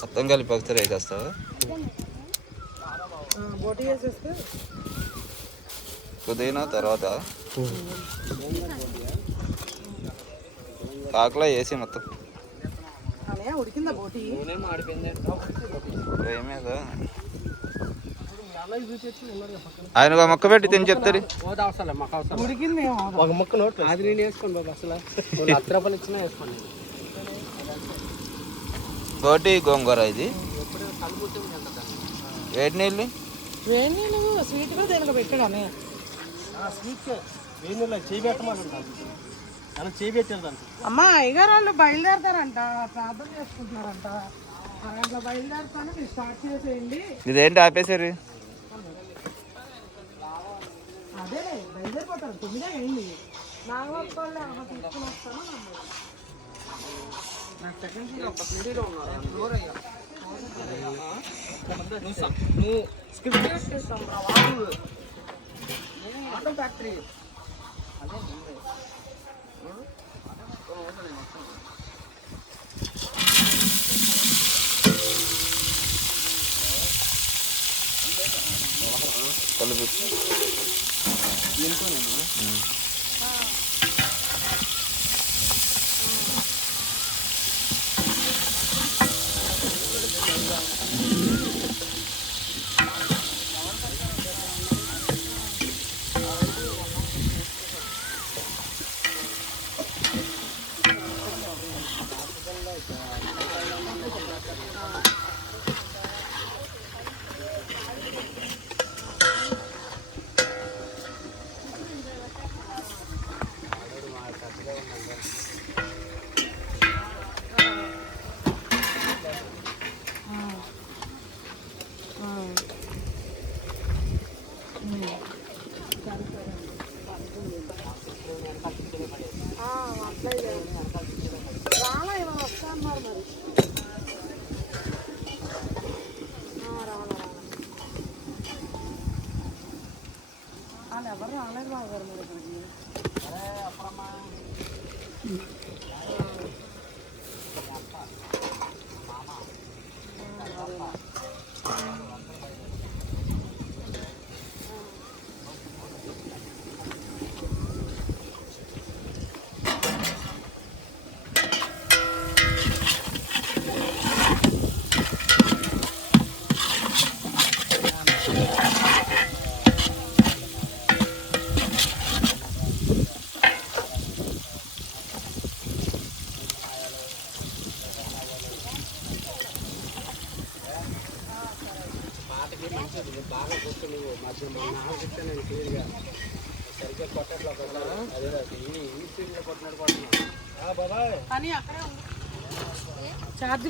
మొత్తం కలిపి ఒకసారి వేసేస్తావా? పుదీనా తర్వాత? ఆకులో వేసి మొత్తం. ఆయన ఒక మొక్క పెట్టి తిని అవసరం. ఉడికింది. ఒక ముక్క నోట్ అది నేను వేసుకోండి బాబు అసలు. లక్ష రూపాయలు ఇచ్చినా వేసుకోండి. తోటి గోంగూర ఇది. వేడి నీళ్ళు? వేడి నీళ్ళు స్వీట్ కూడా పెట్టాడనే. స్వీట్ వేడి నీళ్ళు దానికి అమ్మ అయ్యగారు వాళ్ళు బయలుదేరతారంట ప్రార్థన చేసుకుంటున్నారంట. అట్లా బయలుదేరుతాను మీరు స్టార్ట్ చేసేయండి. ఇదేంటి ఆపేశారు? అదే బయలుదేరిపోతారు తొమ్మిదే అయింది. నాగోపాలు తీసుకుని వస్తాను నువ్వు స్క్రిప్ట్ చేస్తాం ఆటో ఫ్యాక్టరీ కలిపి రాలా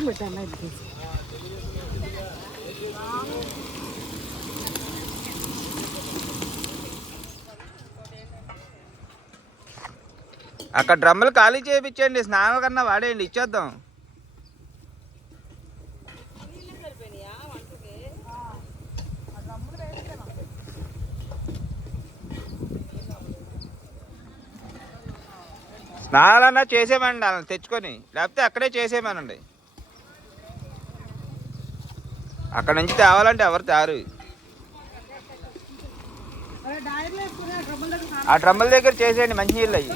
పెట్టాను ఇది తీసి అక్కడ డ్రమ్ములు ఖాళీ చేయించండి స్నానాల కన్నా వాడేయండి ఇచ్చేద్దాం. స్నానాలన్నా చేసేమండి వాళ్ళని తెచ్చుకొని లేకపోతే అక్కడే చేసేమనండి అక్కడ నుంచి తేవాలంటే ఎవరు తేరు. ఆ ట్రబుల్ దగ్గర డ్రమ్ముల దగ్గర చేసేయండి మంచినీళ్ళు అయ్యి.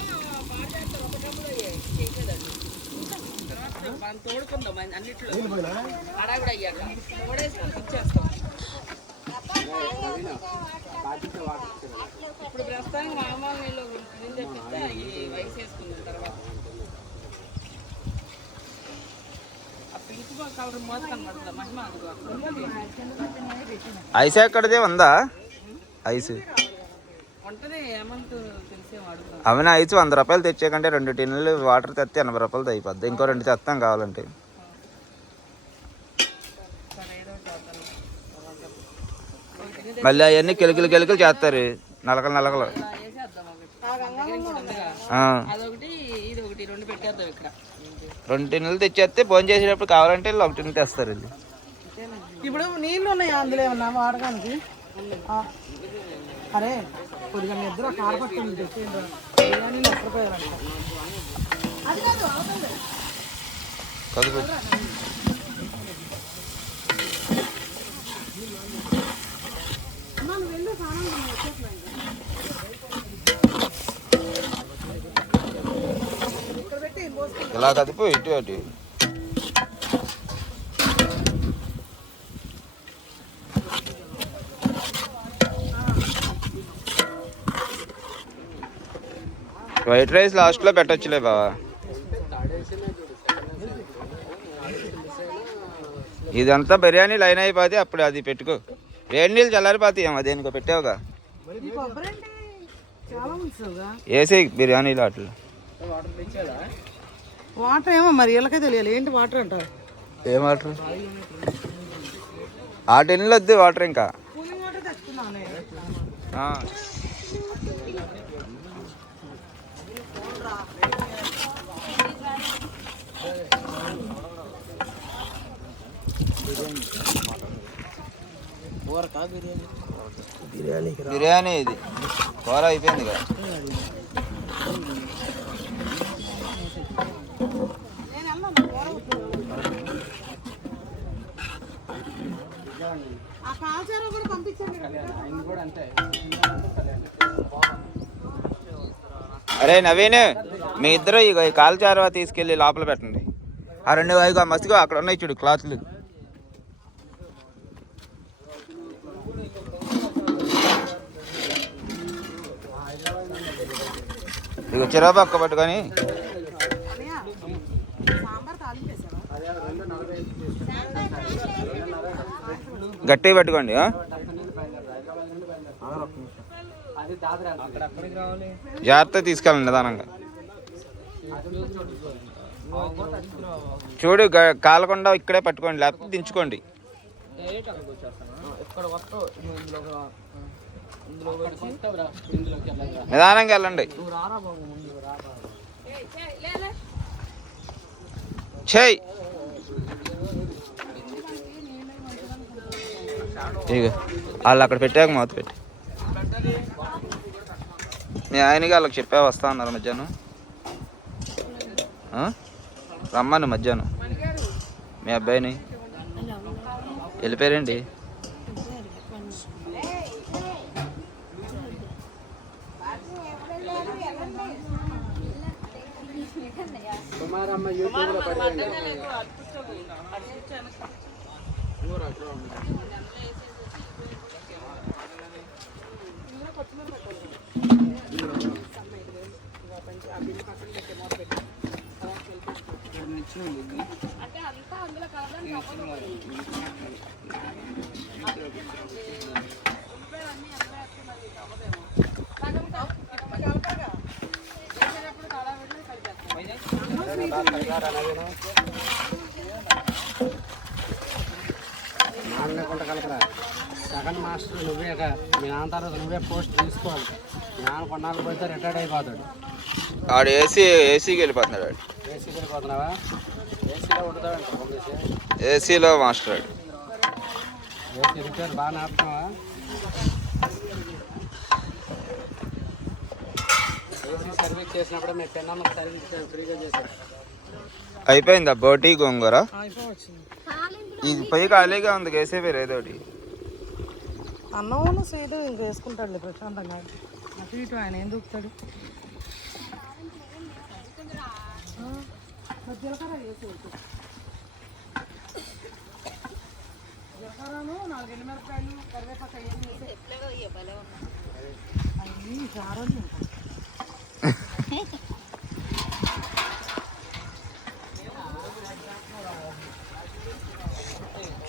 మనం ఇప్పుడు ప్రస్తుతానికి మామూలు నీళ్ళు నీళ్ళు తెప్పిస్తే అవి వయసు వేసుకున్న తర్వాత ఆ పింక్ కలర్ మోత కనబడుతుంది మహిమ అదిగో అక్కడ ఉంటుంది. ఐస్ ఎక్కడిదే? ఉందా ఐస్. అవన్నీ ఐస్ వంద రూపాయలు తెచ్చేకంటే రెండు టిన్నులు వాటర్ తెస్తే ఎనభై రూపాయలు అయిపోద్ది ఇంకో రెండు తెస్తాం కావాలంటే. మళ్ళీ అవన్నీ కెలుకులు కెలుకులు చేస్తారు. నలకలు నలకలు. అదొకటి ఇది ఒకటి రెండు పెట్టేద్దాం ఇక్కడ. రెండు టిన్నులు తెచ్చేస్తే ఫోన్ చేసేటప్పుడు కావాలంటే వీళ్ళు ఒక టిన్ను తెస్తారు వీళ్ళు ఇప్పుడు నీళ్ళు ఉన్నాయి అందులో ఏమన్నా వాడడానికి. అరే కొద్దిగా మీ ఇద్దరు. కదుపు నువ్వు వెళ్ళు చేయి, నేను వచ్చేస్తున్నా ఇంకా. ఇక్కడ పెట్టి పోసుకో ఇలా కదుపు ఇటు అటు. వైట్ రైస్ లాస్ట్లో పెట్టొచ్చులే బావా. ఇదంతా బిర్యానీ లైన్ అయిపోతే అప్పుడు అది పెట్టుకో. వేడి నీళ్ళు చల్లారిపోతాయి ఏమో దేనికో పెట్టావుగా. వేసి బిర్యానీలో అట్లా వాటర్ ఏమో మరి వీళ్ళకే తెలియాలి. ఏంటి వాటర్ అంటారు? ఏం వాటర్? ఆ టెన్లో వద్దు వాటర్ ఇంకా. కూలింగ్ వాటర్ తెచ్చుకున్నాను ఆ. కూరకా బిర్యానీ బిర్యానీ బిర్యానీ ఇది. కూర అయిపోయింది కదా నేను వెళ్ళను కూర వద్దు. ఆ కాల్చారా కూడా పంపించండి ఆయన కూడా అంతే అరే నవీన్ మీ ఇద్దరు ఇక ఈ కాలు తీసుకెళ్ళి లోపల పెట్టండి. ఆ రెండు ఇగో మస్తుగా అక్కడ ఉన్నాయి చూడు క్లాత్లు. ఇగో చిరాబాక్క పట్టుకొని గట్టిగా పట్టుకోండి జాగ్రత్త తీసుకెళ్ళండి నిదానంగా. చూడు కాలకుండా ఇక్కడే పట్టుకోండి లేకపోతే దించుకోండి. నిదానంగా వెళ్ళండి. చేయి. ఇక వాళ్ళు అక్కడ పెట్టాక మూత పెట్టి. మీ ఆయనకి వాళ్ళకి చెప్పా వస్తా అన్నారు మధ్యాహ్నం. రమ్మని మధ్యాహ్నం. మీ అబ్బాయిని. వెళ్ళిపోయారండి కుమారమ్మ పడిపోయింది నాన్నకుంట కలపరా. సెకండ్ మాస్టర్ నువ్వే. మీ నాన్న తర్వాత నువ్వే పోస్ట్ తీసుకోవాలి. మీ నాన్న కొన్నాళ్ళు పోతే రిటైర్డ్ అయిపోతాడు. ఆడు ఏసీ ఏసీకి వెళ్ళిపోతున్నాడు ఆడు. ఏసీకి వెళ్ళిపోతున్నావా ఏసీలో మాస్టర్ అయిపోయిందా? బోటి గోంగూర? ఇది పొయ్యి ఖాళీగా ఉంది కేసే పేరు ఏదో ఒకటి. అన్నం ఇంక వేసుకుంటాడులే ప్రశాంతంగా. అటు ఇటు ఆయన ఏం దూకుతాడు ఆ, మరి జీలకర్ర వేసి పెట్టు. జీలకర్రను నాలుగు ఎండుమిరపకాయలు కరివేపాకు ఉంటాయి.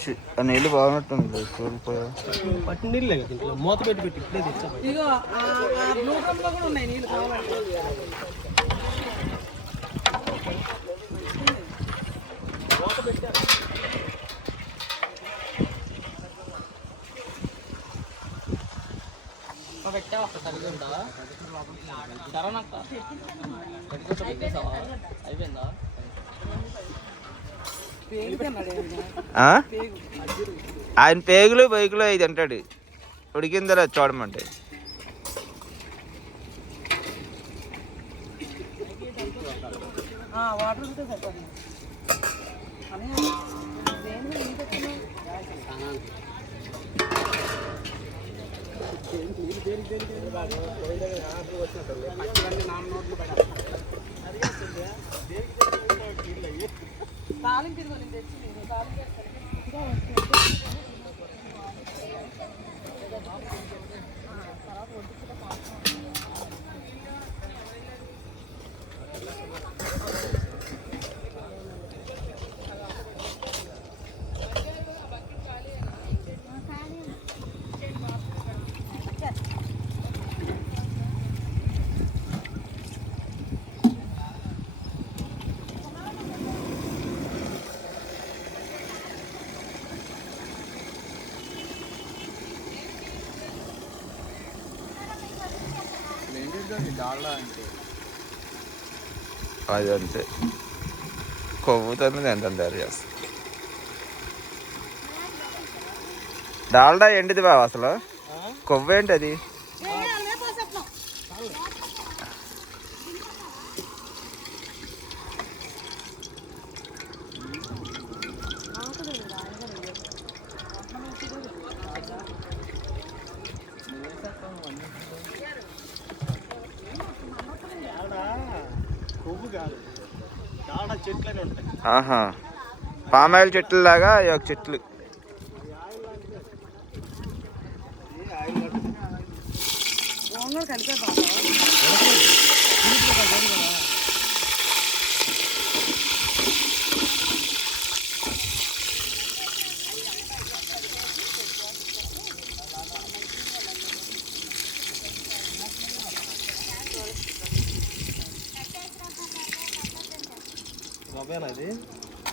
చి- ఆ నీళ్ళు బాగున్నట్టుంది కోల్పోయా పట్టిన నీళ్ళే కదా ఇంట్లో. మూత పెట్టి పెట్టి ఇప్పుడే తెచ్చా. ఇదిగో ఆ బ్లూ డ్రమ్లో కూడా ఉన్నాయి నీళ్ళు కావాలంటే. శరణక్క. అయిపోయిందా? ఆయన పేగులు బైకులు ఇది అంటాడు. ఉడికిందరా చూడమంటే. ఆ, వాటర్ ఉంటే సరిపోతుంది అని దేనికి నీళ్ళు తెచ్చుకున్నావు? స్నానానికి నీళ్ళు దేనికి దేనికి దేనికి బాగా పోయి దగ్గర ఆటలు వచ్చినట్టు పక్కలన్నీ నాన్న నోట్లు పడాలి తాలింపు ఇదిగో నేను తెచ్చి నేను తాలింపు వేస్తాను. అది అంతే కొవ్వుతుంది ఎంత తయారు చేస్తా డాల్డా ఏంటిది బావ అసలు కొవ్వు ఏంటి అది ఆహా. పామాయిల్ చెట్లు లాగా ఈ యొక్క చెట్లు.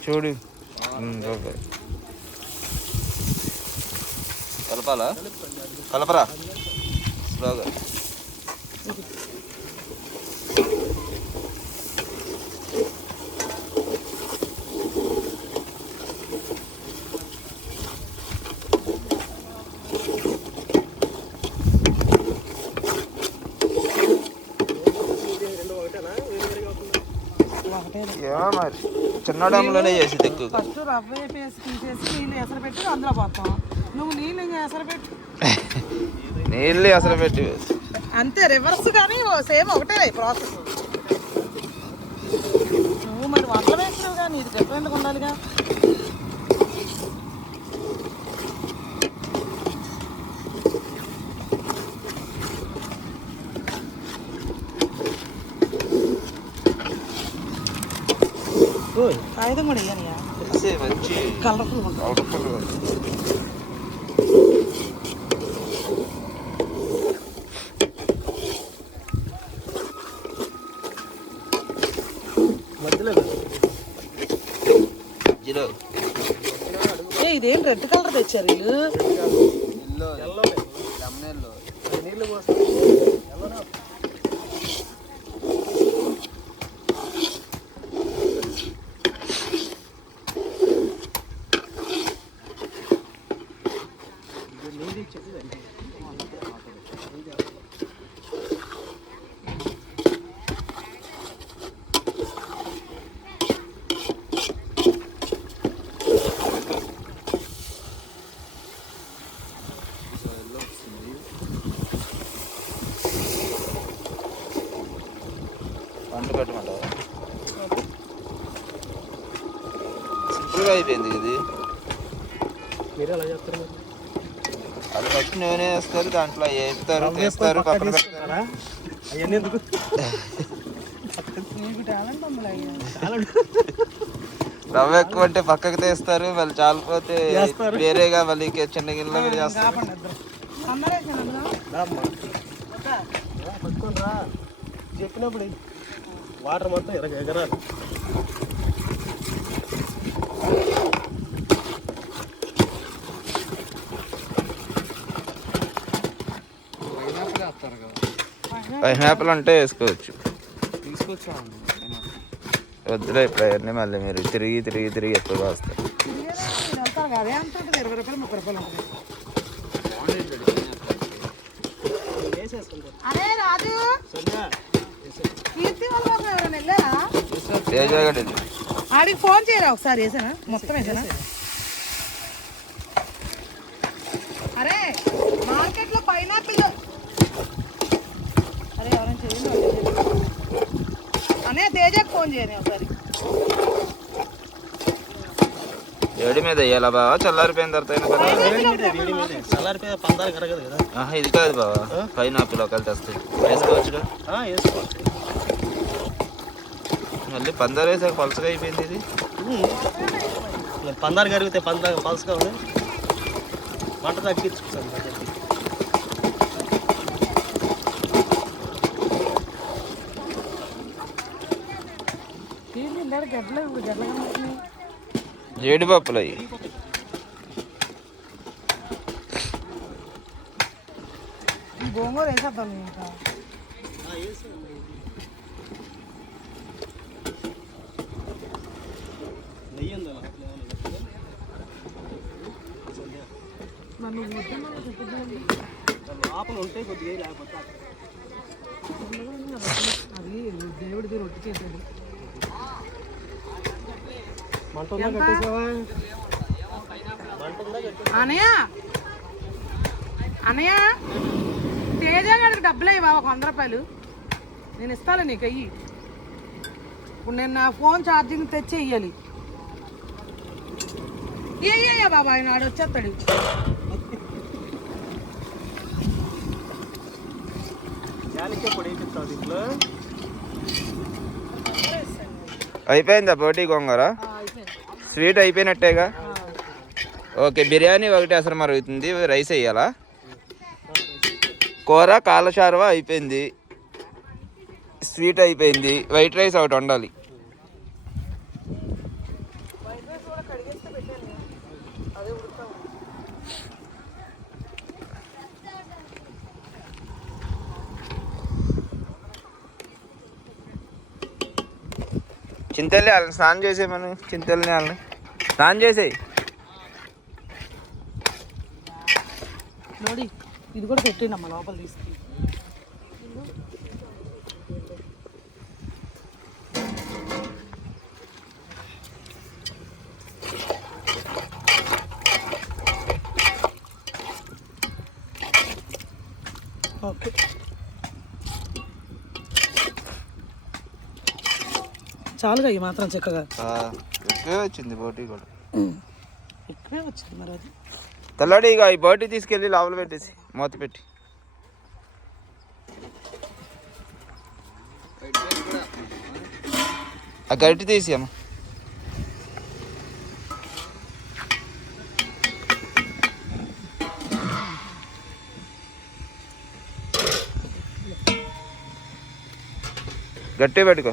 చూడు. కలపాలా? కలపరా? స్లోగా రెండు ఒకటేనా వేరు వేరుగా అవుతుంది ఒకటే ఏమో మరి చిన్న డాములోనే చేసేది ఎక్కువగా. ఫస్ట్ రవ్వ వేసి తీసేసి నీళ్ళు ఎసరు పెట్టి అందులో పోతాం నువ్వు నీళ్ళు ఇంకా ఎసరు పెట్టి నీళ్ళు అసలు పెట్టి అంతే రివర్స్ కానీ సేమ్ ఒకటే ప్రాసెస్ నువ్వు మరి వంటలు వేసినావు కానీ ఇది డిఫరెంట్గా ఉండాలిగా. కాగితం కూడా ఇయ్యనియా తెలిసే మంచి కలర్ఫుల్ ఉంటుంది అవుట్ఫుల్ మధ్యలో జీరో ఏ ఇదేం రెడ్ కలర్ తెచ్చారు వీళ్ళు వంట పెట్టమంటావా సింపుల్గా అయిపోయింది ఇది. మీరు ఎలా చేస్తారు అది ఫస్ట్ నూనె వేస్తారు దాంట్లో వేస్తారు వేస్తారు పక్కన పెడతారు. అవన్నీ ఎందుకు? రవ్వ ఎక్కువ అంటే పక్కకు తీస్తారు మళ్ళీ చాలిపోతే. వేరేగా మళ్ళీ చిన్న గిన్నెలో కూడా చేస్తారు. చెప్పినప్పుడు. వాటర్ మొత్తం ఎరగ ఎగరాలి. పైనాపిల్ అంటే వేసుకోవచ్చు. వద్దులే ఇప్పుడు అవన్నీ మళ్ళీ మీరు తిరిగి తిరిగి తిరిగి వస్తారు ఇరవై ఉంటుంది వేసేసుకుంటారు అరే రాజు. ఆడికి ఫోన్ చేయరా ఒకసారి వేసానా మొత్తం వేసానా అరే మార్కెట్లో పైనాపిల్. అరే ఎవరైనా చేయండి అనే తేజకు ఫోన్ చేయని ఒకసారి. ఏడి మీద వేయాలా బావా? చల్లారిపోయిన తర్వాత అయినా పర్వాలేదు. చల్లారిపోయి పందాలు కరగదు కదా. ఆహా ఇది కాదు బావా. పైనాపిల్ ఒకళ్ళు తెస్తాయి వేసుకోవచ్చుగా. వేసుకోవచ్చు. మళ్ళీ పందారు వేసాక పలసగా అయిపోయింది ఇది. పందాలు కరిగితే పందా పలుసుగా ఉంది. వంట తగ్గించుకుంటాను జీడిపప్పులు అవి గోంగూర వేసేద్దాం ఇంకా నెయ్యి ఉందా నన్ను వద్దన్నా చెప్పుద్దామండి లోపల ఉంటే కొద్దిగా లేకపోతే అది దేవుడిది రొట్టె చేసేది మంట ఉందా కట్టేసావా మంట అనయ్య అనయ్య తేజ గారికి డబ్బులు ఇవ్వ ఒక వంద రూపాయలు. నేను ఇస్తాను నీకు అయ్యి. ఇప్పుడు నేను నా ఫోన్ ఛార్జింగ్ తెచ్చి ఇయ్యాలి ఏ బాబా ఆయన ఆడు వచ్చేస్తాడు యాలకే పొడి వేపిస్తావు దీంట్లో? అయిపోయిందా పోటీ గోంగూర? స్వీట్ అయిపోయినట్టేగా? ఓకే బిర్యానీ ఒకటి అసలు మరుగుతుంది రైస్ వేయాలా? కూర కాలచారువ అయిపోయింది. స్వీట్ అయిపోయింది వైట్ రైస్ ఒకటి వండాలి. చింతల్ని వాళ్ళని స్నానం మనం చింతల్ని వాళ్ళని. స్నానం చేసేయి నోడి ఇది కూడా పెట్టినమ్మ లోపల తీసుకుని ఓకే. చాలుగా ఈ మాత్రం చక్కగా. ఎక్కువే వచ్చింది పోటీ కూడా. ఇక్కడే వచ్చింది మరి అది. తెల్లడి ఇక ఈ బోటి తీసుకెళ్ళి లోపల పెట్టేసి మూత పెట్టి. ఆ గరిటి తీసి అమ్మ. గట్టి పెట్టుకో.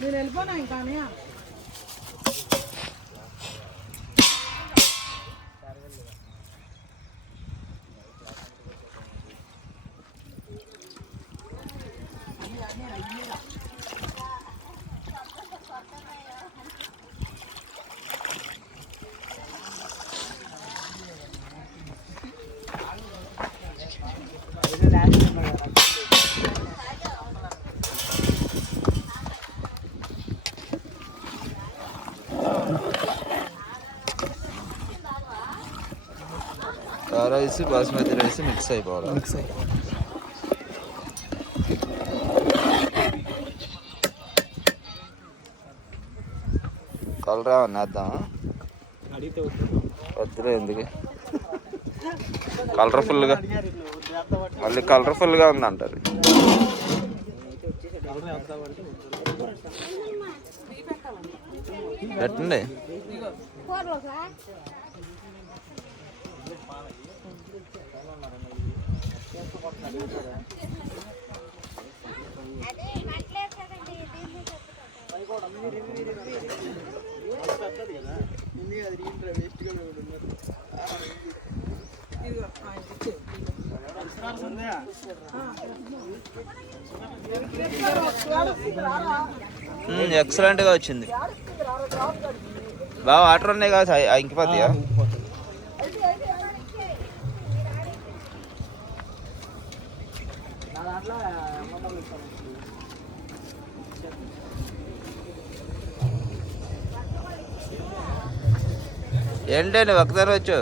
నేను వెళ్ళిపోనా ఇంకా రైస్ బాస్మతి రైస్ మిక్స్ అయిపోవాలి మిక్స్ అయ్యి కలర్ వద్దు. వద్దులే ఎందుకు? కలర్ఫుల్గా మళ్ళీ కలర్ఫుల్గా ఉంది అంటారు ఎవరు వేద్దామంటే వద్దు. పెట్టండి ఎక్సలెంట్గా వచ్చింది. బాగా వాటర్ ఉన్నాయి కాదు ఇంకిపోతాయా? ఏంటి నువ్వు ఒకసారి వచ్చు.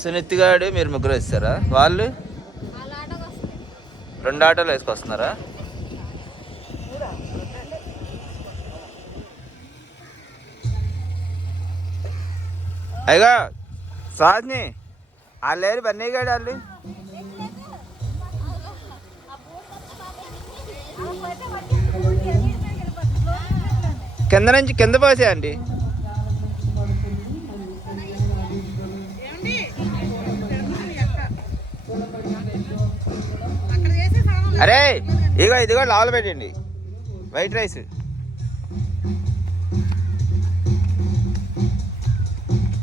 సునీత్ గారు మీరు ముగ్గురు వేస్తారా వాళ్ళు? రెండు ఆటోలు వేసుకొస్తున్నారా? అయ్యగా సాజ్ని వాళ్ళు లేరు బన్నీ గాడు వాళ్ళు. కింద నుంచి కింద పోసేయండి అరే ఇదిగో ఇదిగో లావులు పెట్టండి. White rice.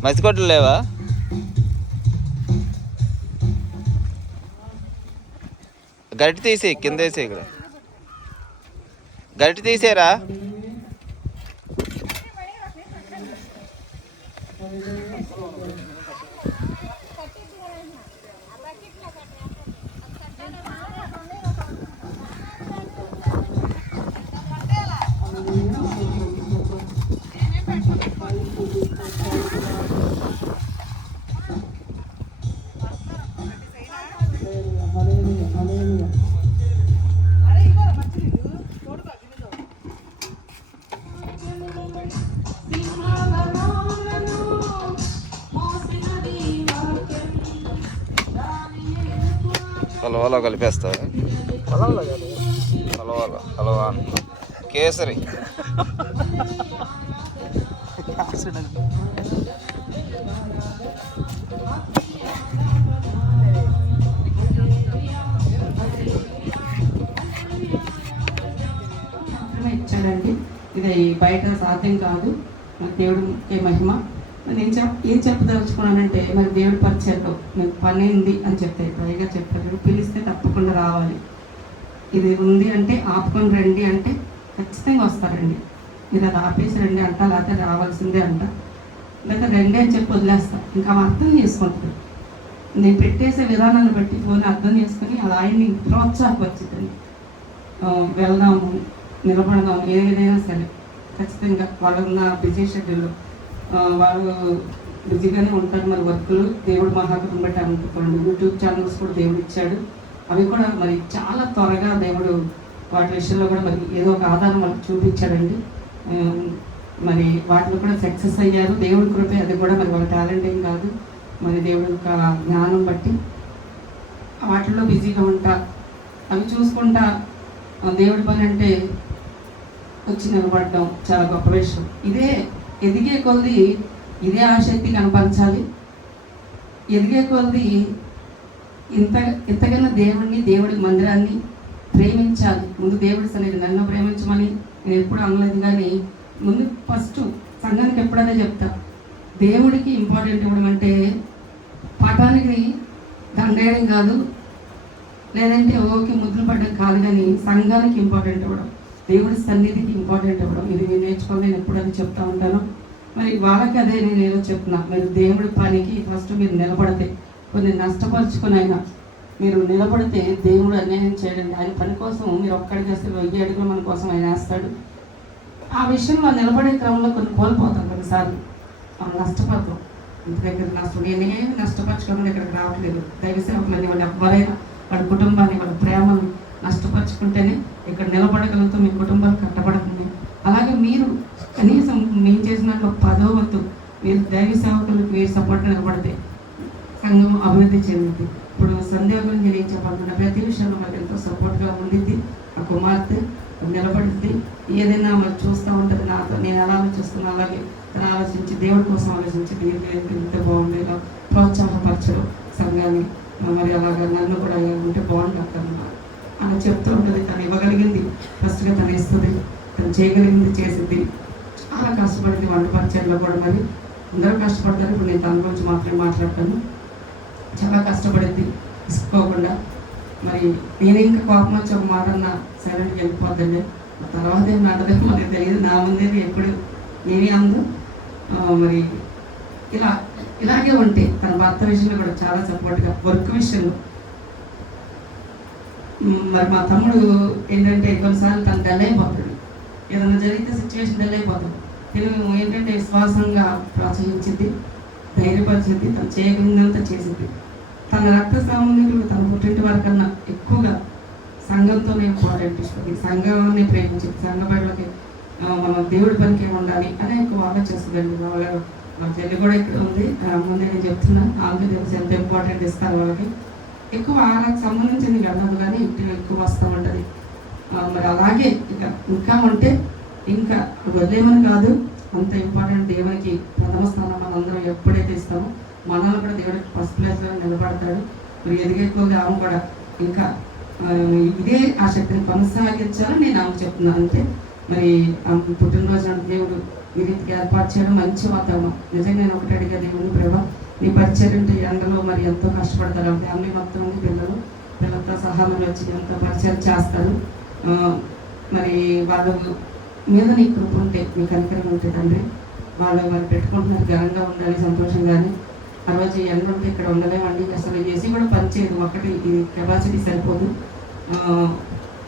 మసికొట్లు లేవా? గరిటి తీసే కింద వేసే ఇక్కడ. గరిటి తీసేరా కలవాలో కలిపేస్తా. కలవాలో కలవా కేసరి. ఇచ్చాడండి ఇది బయట సాధ్యం కాదు. మరి దేవుడికి మహిమ. నేను చెప్ ఏం చెప్పదలుచుకున్నానంటే మరి దేవుడి పరిచయంలో మీకు పని ఉంది అని చెప్తే పైగా చెప్పారు పిలిస్తే తప్పకుండా రావాలి. ఇది ఉంది అంటే ఆపుకొని రండి అంటే ఖచ్చితంగా వస్తారండి. మీరు అది ఆపేసి రండి అంట లేకపోతే రావాల్సిందే అంట. లేకపోతే రండి అని చెప్పి వదిలేస్తా. ఇంకా అర్థం చేసుకుంటారు నేను పెట్టేసే విధానాన్ని బట్టి ఫోన్ అర్థం చేసుకుని అలా ఆయన్ని ప్రోత్సాహపరిచిందండి వెళ్దాము నిలబడదాము ఏదైనా సరే. ఖచ్చితంగా వాళ్ళు ఉన్న బిజీ షెడ్యూల్లో. వాళ్ళు బిజీగానే ఉంటారు మరి వర్కులు. దేవుడు మహాకృతం బట్టి అనుకోండి యూట్యూబ్ ఛానల్స్ కూడా దేవుడు ఇచ్చాడు. అవి కూడా మరి చాలా త్వరగా దేవుడు వాటి విషయంలో కూడా మరి ఏదో ఒక ఆధారం వాళ్ళకి చూపించాడండి. మరి వాటిలో కూడా సక్సెస్ అయ్యారు. దేవుడి కృపే అది కూడా మరి వాళ్ళ టాలెంట్ ఏం కాదు. మరి దేవుడి యొక్క జ్ఞానం బట్టి వాటిల్లో బిజీగా ఉంటా. అవి చూసుకుంటా దేవుడి పని అంటే వచ్చి నిలబడడం చాలా గొప్ప విషయం. ఇదే ఎదిగే కొలది ఇదే ఆసక్తి కనపరచాలి. ఎదిగే కొలది ఇంత ఇంతకన్నా దేవుడిని దేవుడి మందిరాన్ని ప్రేమించాలి. ముందు దేవుడి సన్నిధి నన్ను ప్రేమించమని నేను ఎప్పుడు అనలేదు కానీ ముందు ఫస్ట్ సంఘానికి ఎప్పుడైనా చెప్తా. దేవుడికి ఇంపార్టెంట్ ఇవ్వడం అంటే పటానికి దండేయడం కాదు లేదంటే ఓకే ముద్దులు పడ్డం కాదు కానీ సంఘానికి ఇంపార్టెంట్ ఇవ్వడం దేవుడి సన్నిధికి ఇంపార్టెంట్ ఇవ్వడం. ఇది నేను నేర్చుకోవాలి నేను ఎప్పుడైనా చెప్తా ఉంటాను. మరి వాళ్ళకి అదే నేను ఏదో చెప్తున్నా. మీరు దేవుడి పనికి ఫస్ట్ మీరు నిలబడితే కొన్ని నష్టపరుచుకుని అయినా మీరు నిలబడితే దేవుడు అన్యాయం చేయడండి. ఆయన పని కోసం మీరు ఒక్కడికి వస్తే వెయ్యి అడుగులు మన కోసం ఆయన వేస్తాడు. ఆ విషయంలో నిలబడే క్రమంలో కొన్ని కోల్పోతాం కొన్నిసార్లు. మనం నష్టపోతాం. ఇంటి దగ్గర నష్టం నేనే నష్టపరచుకోవడం ఇక్కడికి రావట్లేదు. దైవ సేవకులని వాళ్ళు ఎవరైనా వాళ్ళ కుటుంబాన్ని వాళ్ళ ప్రేమను నష్టపరుచుకుంటేనే ఇక్కడ నిలబడగలుగుతాం. మీ కుటుంబాలు కట్టబడుతుంది అలాగే మీరు కనీసం మేము చేసినట్లు పదో వంతు మీరు దైవ సేవకులకు మీరు సపోర్ట్ నిలబడితే సంఘం అభివృద్ధి చెందింది ఇప్పుడు సంధ్య గురించి నేను చెప్పాలనుకున్న ప్రతి విషయంలో మాకు ఎంతో సపోర్ట్గా ఉండింది ఆ కుమార్తె నిలబడింది ఏదైనా మరి చూస్తూ ఉంటుంది నాతో నేను ఎలా ఆలోచిస్తున్నా అలాగే తను ఆలోచించి దేవుడి కోసం ఆలోచించి దీనికి ఎంత బాగుంది ఇలా ప్రోత్సాహపరచరు సంఘాన్ని. మరి అలాగా నన్ను కూడా ఇలా ఉంటే బాగుంటుంది అన్నమాట అలా చెప్తూ ఉంటుంది. తను ఇవ్వగలిగింది. ఫస్ట్గా తను ఇస్తుంది. తను చేయగలిగింది చేసింది. చాలా కష్టపడింది వంట పరిచయంలో కూడా మరి. అందరూ కష్టపడతారు ఇప్పుడు నేను తన గురించి మాత్రమే మాట్లాడతాను. చాలా కష్టపడింది. ఇసుకోకుండా మరి నేను ఇంకా కోపం వచ్చి ఒక మాట అన్న సైలెంట్కి వెళ్ళిపోద్దండి. తర్వాత ఏం నాటదో మనకి తెలియదు. నా ముందే ఎప్పుడు నేనే అందు. మరి ఇలా ఇలాగే ఉంటే తన భర్త విషయంలో కూడా చాలా సపోర్ట్గా వర్క్ విషయంలో. మరి మా తమ్ముడు ఏంటంటే కొన్నిసార్లు తను డల్ అయిపోతాడు. ఏదైనా జరిగితే సిచ్యువేషన్ డల్ అయిపోతాడు నేను ఏంటంటే విశ్వాసంగా ప్రోత్సహించింది ధైర్యపరిచింది తను చేయగలిగినంత చేసింది. తన రక్త సంబంధికులు తన పుట్టింటి వారికన్నా ఎక్కువగా సంఘంతోనే ఇంపార్టెంట్ ఇస్తుంది సంఘాన్ని ప్రేమించింది సంఘ బయటకి మనం దేవుడి పనికి ఉండాలి అని ఎక్కువ ఆలోచిస్తుందండి వాళ్ళ మా చెల్లి కూడా ఇక్కడ ఉంది. ఆ, ముందే నేను చెప్తున్నా ఆమె తెలిసి ఎంత ఇంపార్టెంట్ ఇస్తారు వాళ్ళకి. ఎక్కువ వాళ్ళకి సంబంధించింది కదా కానీ ఎక్కువ వస్తూ ఉంటుంది. మరి అలాగే ఇక ఇంకా ఉంటే ఇంకా వదిలేమని కాదు. అంత ఇంపార్టెంట్ దేవునికి ప్రథమ స్థానం మనందరం ఎప్పుడైతే ఇస్తామో మనల్ని కూడా దేవుడికి ఫస్ట్ ప్లేస్లో నిలబడతాడు. మరి ఎదిగే కొద్ది ఆమె కూడా ఇంకా ఇదే ఆ శక్తిని కొనసాగించాలని నేను ఆమె చెప్తున్నాను. అంతే. మరి పుట్టినరోజు నాడు దేవుడు ఈ రీతికి ఏర్పాటు చేయడం మంచి వాతావరణం. నిజంగా నేను ఒకటి అడిగా దేవుని ప్రభా నీ పరిచయం అంటే ఎండలో మరి ఎంతో కష్టపడతారు. ఫ్యామిలీ మొత్తం పిల్లలు పిల్లలతో సహాయం వచ్చి ఎంతో పరిచయం చేస్తారు. మరి వాళ్ళ మీద నీ కృప ఉంటే మీ కనికరం ఉంటే తండ్రి వాళ్ళు వాళ్ళు పెట్టుకుంటున్నారు ఘనంగా ఉండాలి సంతోషంగానే. ఆ రోజు ఈ ఇక్కడ ఉండలేమండి. అసలు ఏసీ కూడా పనిచేయదు ఒకటి ఇది కెపాసిటీ సరిపోదు.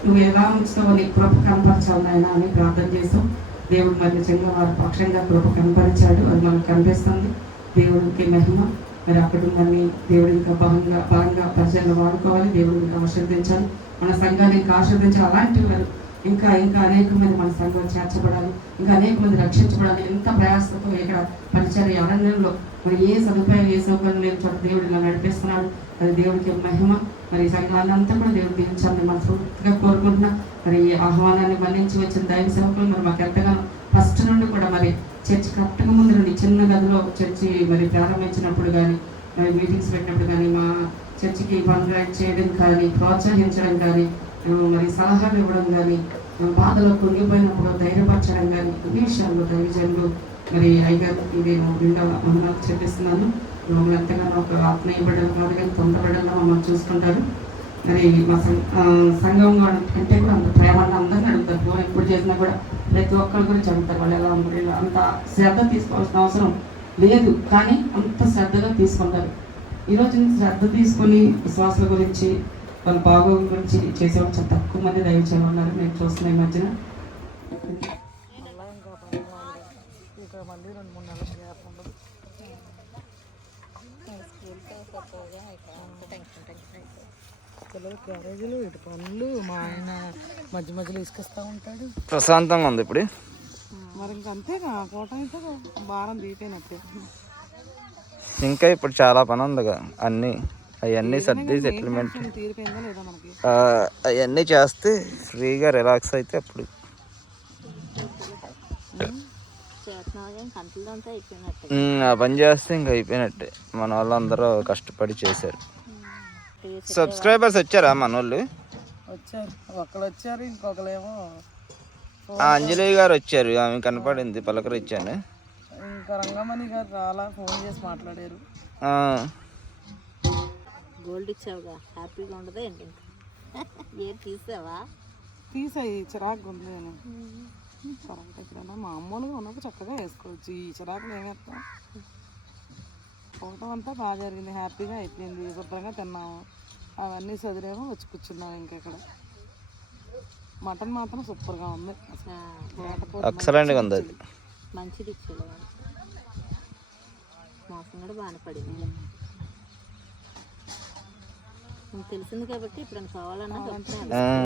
నువ్వు ఎలా ఉంచుతావో నీ కృప కనపరచాలి నాయన అని ప్రార్థన చేసాం దేవుడు మరి నిజంగా వారి పక్షంగా కృప కనపరిచాడు. అది మనకు కనిపిస్తుంది. దేవుడికి మహిమ. మరి అక్కడ మన దేవుడు ఇంకా బలంగా బలంగా ప్రజలను వాడుకోవాలి. దేవుడు ఇంకా ఆశీర్వదించాలి మన సంఘాన్ని ఇంకా ఆశీర్వదించాలి అలాంటి వారు ఇంకా ఇంకా అనేక మంది మన సంఘం చేర్చబడాలి. ఇంకా అనేక మంది రక్షించబడాలి. ఎంత ప్రయాసతో ఇక్కడ పరిచయ అరణ్యంలో మరి ఏ సదుపాయం ఏ సౌకర్యం లేని చోట దేవుడు ఇలా నడిపిస్తున్నాడు. అది దేవుడికి మహిమ మరి సంఘాన్ని అంతా కూడా దేవుడు దీవించాలని మనస్ఫూర్తిగా కోరుకుంటున్నా. మరి ఈ ఆహ్వానాన్ని మన్నించి వచ్చిన దైవ సేవకులు మరి మాకు ఎంతగానో ఫస్ట్ నుండి కూడా మరి చర్చి కరెక్ట్గా ముందు నుండి చిన్న గదిలో చర్చి మరి ప్రారంభించినప్పుడు కానీ మరి మీటింగ్స్ పెట్టినప్పుడు కానీ మా చర్చికి ఫండ్ చేయడం కానీ ప్రోత్సహించడం కానీ మరి సలహాలు ఇవ్వడం కానీ బాధలో కుంగిపోయినప్పుడు ధైర్యపరచడం కానీ అన్ని విషయాల్లో దైవజనులు మరి అయ్యగారు ఇది రెండవ వందనాలు చెప్పిస్తున్నాను మమ్మల్ని ఎంతగానో ఒక ఆత్మీయ బిడ్డలు కాదు కానీ తొందర బిడ్డల్లో మమ్మల్ని చూసుకుంటారు. మరి మా సం- సంఘం అంటే కూడా అంత ప్రేమ అందరినీ అడుగుతారు. ఫోన్ ఎప్పుడు చేసినా కూడా ప్రతి ఒక్కరి గురించి అడుగుతారు వాళ్ళు ఎలా ఉంటారు అంత శ్రద్ధ తీసుకోవాల్సిన అవసరం లేదు. కానీ అంత శ్రద్ధగా తీసుకుంటారు. ఈరోజు శ్రద్ధ తీసుకొని విశ్వాసాల గురించి వాళ్ళ బాగోగుల గురించి చేసేవాళ్ళు చాలా తక్కువ మంది దయచేసి ఉన్నారు. నేను చూస్తున్న ఈ మధ్యన ఇంకా మళ్ళీ రెండు మూడు నెలల గ్యాప్ ఉండదు పిల్లలు క్యారేజీలు ఇటు పనులు మా ఆయన మధ్య మధ్యలో ఇసుకొస్తూ ఉంటాడు. ప్రశాంతంగా ఉంది ఇప్పుడు. మరి ఇంక అంతేగా అయితే భారం ఇంకా ఇప్పుడు చాలా పని ఉందిగా. అన్నీ అవన్నీ సర్ది సెటిల్మెంట్ తీరిపోయిందా లేదా మనకి? అవన్నీ చేస్తే ఫ్రీగా రిలాక్స్ అయితే అప్పుడు. ఆ పని చేస్తే ఇంకా అయిపోయినట్టే. మన వాళ్ళందరూ కష్టపడి చేశారు. సబ్స్క్రైబర్స్ వచ్చారా మన వాళ్ళు? వచ్చారు. ఒకళ్ళు వచ్చారు ఇంకొకరేమో ఆ అంజలి గారు వచ్చారు. ఆమె కనపడింది పలకరించాను ఇంకా రంగమణి గారు రాలా ఫోన్ చేసి మాట్లాడారు. ఆ, గోల్డ్ ఇచ్చావుగా. హ్యాపీగా ఉండదా ఏంటి ఏం తీసావా? తీసాయి చిరాకు ఉంది నేను. చిరాకు ఎక్కడైనా మామూలుగా ఉన్నప్పుడు చక్కగా వేసుకోవచ్చు. ఈ చిరాకులు ఏం వేస్తాం? పోవటం అంతా బాగా జరిగింది. హ్యాపీగా అయిపోయింది. శుభ్రంగా తిన్నాము. అవన్నీ చదివేమో వచ్చి కూర్చున్నాం ఇంకెక్కడ. మటన్ మాత్రం సూపర్గా ఉంది. ఎక్సలెంట్గా ఉంది అది. మంచిది ఇచ్చాడు వాడు. మోసం కూడా బాగానే పడింది. తెలిసింది కాబట్టి ఇప్పుడు కావాలన్నా